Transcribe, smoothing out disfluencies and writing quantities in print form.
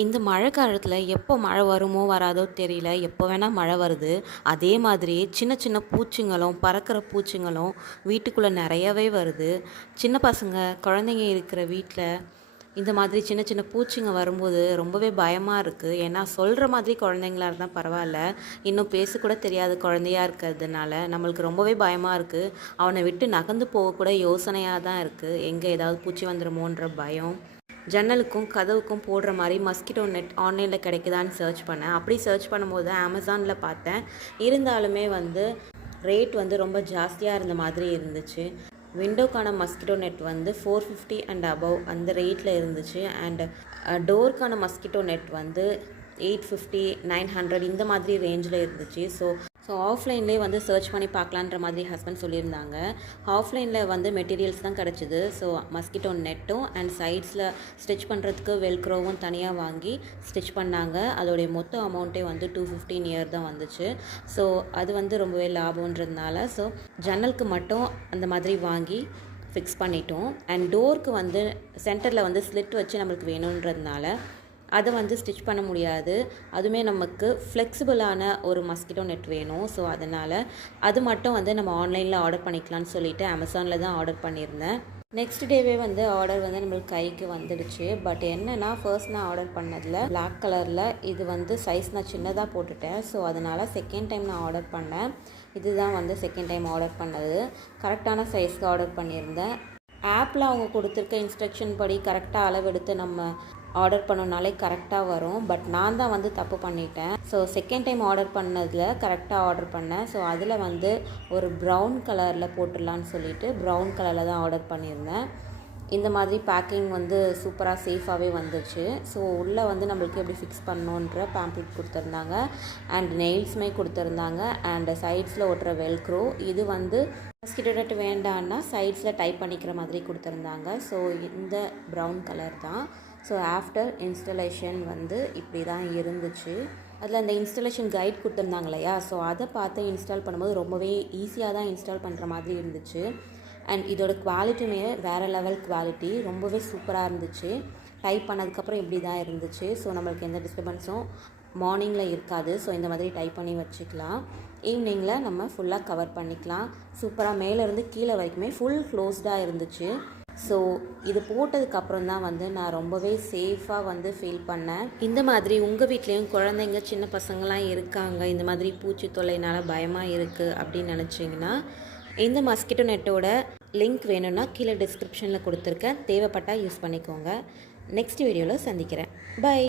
இந்த மழை காலத்தில் எப்போ மழை வருமோ வராதோ தெரியல. எப்போ வேணால் மழை வருது. அதே மாதிரி சின்ன சின்ன பூச்சிங்களும் பறக்கிற பூச்சிங்களும் வீட்டுக்குள்ளே நிறையவே வருது. சின்ன பசங்க குழந்தைங்க இருக்கிற வீட்டில் இந்த மாதிரி சின்ன சின்ன பூச்சிங்க வரும்போது ரொம்பவே பயமாக இருக்குது. ஏன்னா சொல்கிற மாதிரி குழந்தைங்களா இருந்தால் பரவாயில்ல, இன்னும் பேசக்கூட தெரியாத குழந்தையாக இருக்கிறதுனால நம்மளுக்கு ரொம்பவே பயமாக இருக்குது. அவனை விட்டு நகர்ந்து போகக்கூட யோசனையாக தான் இருக்குது. எங்கே ஏதாவது பூச்சி வந்துடுமோன்ற பயம். ஜன்னலுக்கும் கதவுக்கும் போடுற மாதிரி மஸ்கிட்டோ நெட் ஆன்லைனில் கிடைக்குதான்னு சர்ச் பண்ணேன். அப்படி சர்ச் பண்ணும்போது அமேசானில் பார்த்தேன். இருந்தாலுமே ரேட் ரொம்ப ஜாஸ்தியாக இருந்த மாதிரி இருந்துச்சு. விண்டோக்கான மஸ்கிட்டோ நெட் 450 அண்ட் அபவ் அந்த ரேட்டில் இருந்துச்சு. அண்ட் டோருக்கான மஸ்கிட்டோ நெட் 850 900 இந்த மாதிரி ரேஞ்சில் இருந்துச்சு. ஸோ ஆஃப்லைன்லேயே சர்ச் பண்ணி பார்க்கலான்ற மாதிரி ஹஸ்பண்ட் சொல்லியிருந்தாங்க. ஆஃப்லைனில் மெட்டீரியல்ஸ் தான் கிடச்சிது. ஸோ மஸ்கிட்டோ நெட்டும் அண்ட் சைட்ஸில் ஸ்டிச் பண்ணுறதுக்கு வெல்க்ரோவும் தனியாக வாங்கி ஸ்டிச் பண்ணாங்க. அதோடைய மொத்த அமௌண்ட்டே 250 நியர் தான் வந்துச்சு. ஸோ அது ரொம்பவே லாபம்ன்றதுனால ஸோ ஜன்னலுக்கு மட்டும் அந்த மாதிரி வாங்கி ஃபிக்ஸ் பண்ணிட்டோம். அண்ட் டோருக்கு சென்டரில் ஸ்லிட் வச்சு நம்மளுக்கு வேணுன்றதுனால அதை ஸ்டிச் பண்ண முடியாது. அதுவுமே நமக்கு ஃப்ளெக்சிபிளான ஒரு மஸ்கிட்டோ நெட் வேணும். ஸோ அதனால் அது மட்டும் நம்ம ஆன்லைனில் ஆர்டர் பண்ணிக்கலான்னு சொல்லிவிட்டு அமேசானில் தான் ஆர்டர் பண்ணியிருந்தேன். நெக்ஸ்ட் டேவே ஆர்டர் நம்மளுக்கு கைக்கு வந்துடுச்சு. பட் என்னென்னா ஃபர்ஸ்ட் நான் ஆர்டர் பண்ணதில் பிளாக் கலரில் இது சைஸ் நான் சின்னதாக போட்டுட்டேன். ஸோ அதனால் செகண்ட் டைம் நான் ஆர்டர் பண்ணேன். இதுதான் செகண்ட் டைம் ஆர்டர் பண்ணது. கரெக்டான சைஸ்க்கு ஆர்டர் பண்ணியிருந்தேன். ஆப்பில் அவங்க கொடுத்துருக்க இன்ஸ்ட்ரக்ஷன் படி கரெக்டாக அளவெடுத்து நம்ம ஆர்டர் பண்ணோன்னாலே கரெக்டாக வரும். பட் நான் தான் தப்பு பண்ணிட்டேன். ஸோ செகண்ட் டைம் ஆர்டர் பண்ணதில் கரெக்டாக ஆர்டர் பண்ணேன். ஸோ அதில் ஒரு ப்ரௌன் கலரில் போட்டுடலான்னு சொல்லிவிட்டு ப்ரௌன் கலரில் தான் ஆர்டர் பண்ணியிருந்தேன். இந்த மாதிரி பேக்கிங் சூப்பராக சேஃபாகவே வந்துச்சு. ஸோ உள்ளே நம்மளுக்கு எப்படி ஃபிக்ஸ் பண்ணணுன்ற பேம்ப்ளெட் கொடுத்துருந்தாங்க. அண்ட் நெயில்ஸுமே கொடுத்துருந்தாங்க. அண்ட் சைட்ஸில் ஒட்டுற வெல்க்ரோ இது மஸ்கிட்டோ நெட் வேண்டான்னா சைட்ஸில் டைப் பண்ணிக்கிற மாதிரி கொடுத்துருந்தாங்க. ஸோ இந்த ப்ரௌன் கலர் தான். ஸோ ஆஃப்டர் இன்ஸ்டலேஷன் இப்படி தான் இருந்துச்சு. அதில் அந்த இன்ஸ்டலேஷன் கைட் கொடுத்துருந்தாங்க இல்லையா, ஸோ அதை பார்த்து இன்ஸ்டால் பண்ணும்போது ரொம்பவே ஈஸியாக தான் இன்ஸ்டால் பண்ணுற மாதிரி இருந்துச்சு. அண்ட் இதோட குவாலிட்டியுமே வேறு லெவல் குவாலிட்டி, ரொம்பவே சூப்பராக இருந்துச்சு. டைப் பண்ணதுக்கப்புறம் இப்படி தான் இருந்துச்சு. ஸோ நம்மளுக்கு எந்த டிஸ்டர்பன்ஸும் மார்னிங்கில் இருக்காது. ஸோ இந்த மாதிரி டைப் பண்ணி வச்சுக்கலாம். ஈவினிங்கில் நம்ம ஃபுல்லாக கவர் பண்ணிக்கலாம். சூப்பராக மேலேருந்து கீழே வரைக்குமே ஃபுல் க்ளோஸ்டாக இருந்துச்சு. ஸோ இது போட்டதுக்கப்புறம் தான் நான் ரொம்பவே சேஃபாக ஃபீல் பண்ணேன். இந்த மாதிரி உங்கள் வீட்லேயும் குழந்தைங்க சின்ன பசங்களாம் இருக்காங்க, இந்த மாதிரி பூச்சி தொல்லைனால் பயமாக இருக்குது அப்படின்னு நினச்சிங்கன்னா இந்த மஸ்கிட்டோ நெட்டோட லிங்க் வேணும்னா கீழே டிஸ்கிரிப்ஷனில் கொடுத்துருக்கேன். தேவைப்பட்டால் யூஸ் பண்ணிக்கோங்க. நெக்ஸ்ட் வீடியோவில் சந்திக்கிறேன். பை.